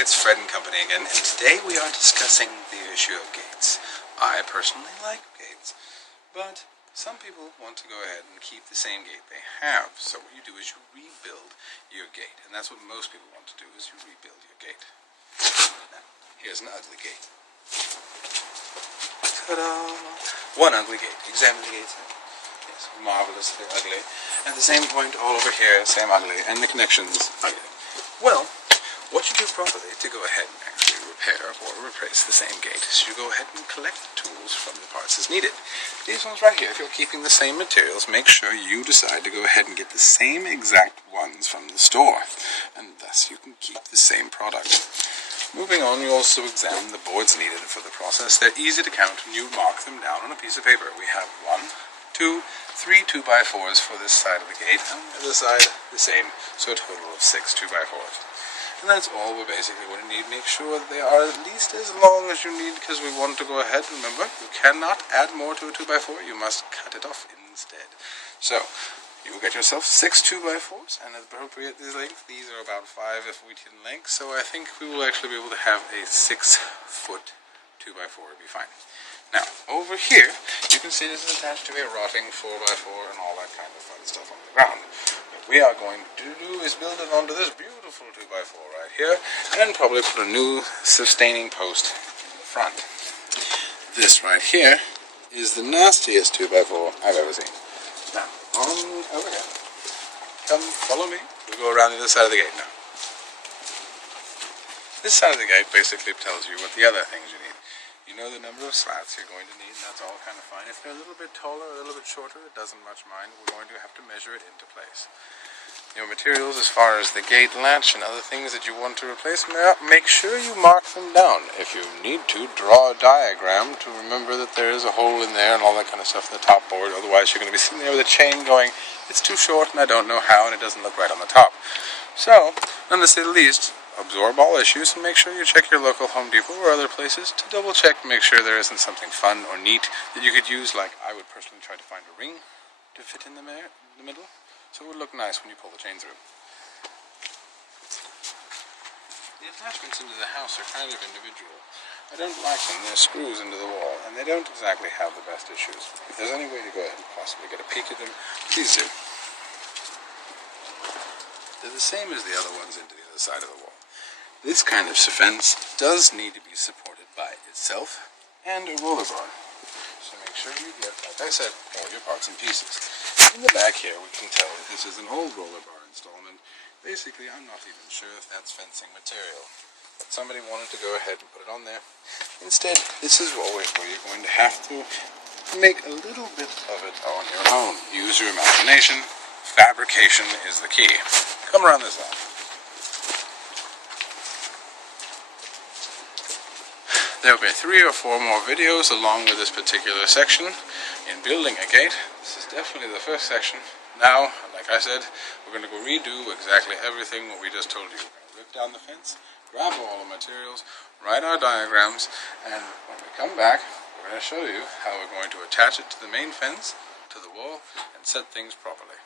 it's Fred and Company again, and today we are discussing the issue of gates. I personally like gates, but some people want to go ahead and keep the same gate they have. So what you do is you rebuild your gate, and that's what most people want to do, is you rebuild your gate. Now, here's an ugly gate. Ta-da! One ugly gate. Examine the gates. Yes, marvelously ugly. At the same point, all over here, same ugly, and the connections ugly. Well, what you do properly to go ahead and actually repair or replace the same gate is you go ahead and collect the tools from the parts as needed. These ones right here, if you're keeping the same materials, make sure you decide to go ahead and get the same exact ones from the store, and thus you can keep the same product. Moving on, you also examine the boards needed for the process. They're easy to count, and you mark them down on a piece of paper. We have 1, 2, 3 2x4s for this side of the gate, and the other side the same, so a total of 6 2x4s. And that's all we basically want to need. Make sure that they are at least as long as you need, because we want to go ahead. Remember, you cannot add more to a 2x4, you must cut it off instead. So, you will get yourself 6 2x4s, and appropriate this length. These are about 5 feet in length, so I think we will actually be able to have a 6-foot 2x4 be fine. Now, over here, you can see this is attached to a rotting 4x4 and all that kind of fun stuff on the ground. What we are going to do is build it onto this beautiful 2x4 right here, and probably put a new sustaining post in the front. This right here is the nastiest 2x4 I've ever seen. Now, on over here. Come, follow me. We'll go around to this side of the gate now. This side of the gate basically tells you what the other things you need. You know the number of slats you're going to need, and that's all kind of fine. If they're a little bit taller or a little bit shorter, it doesn't much mind. We're going to have to measure it into place. Your materials, as far as the gate latch and other things that you want to replace, make sure you mark them down. If you need to, draw a diagram to remember that there is a hole in there and all that kind of stuff in the top board. Otherwise, you're going to be sitting there with a chain going, it's too short and I don't know how, and it doesn't look right on the top. So, none to say the least, absorb all issues and make sure you check your local Home Depot or other places to double check and make sure there isn't something fun or neat that you could use. Like, I would personally try to find a ring to fit in the middle, so it would look nice when you pull the chain through. The attachments into the house are kind of individual. I don't like them. They're screws into the wall, and they don't exactly have the best issues. If there's any way to go ahead and possibly get a peek at them, please do. They're the same as the other ones into the other side of the wall. This kind of fence does need to be supported by itself and a roller bar. So make sure you get, like I said, all your parts and pieces. In the back here, we can tell that this is an old roller bar installment. Basically, I'm not even sure if that's fencing material, but somebody wanted to go ahead and put it on there. Instead, this is where you're going to have to make a little bit of it on your own. Use your imagination. Fabrication is the key. Come around this side. There will be 3 or 4 more videos along with this particular section in building a gate. This is definitely the first section. Now, like I said, we're going to go redo exactly everything what we just told you. We're going to rip down the fence, grab all the materials, write our diagrams, and when we come back, we're going to show you how we're going to attach it to the main fence, to the wall, and set things properly.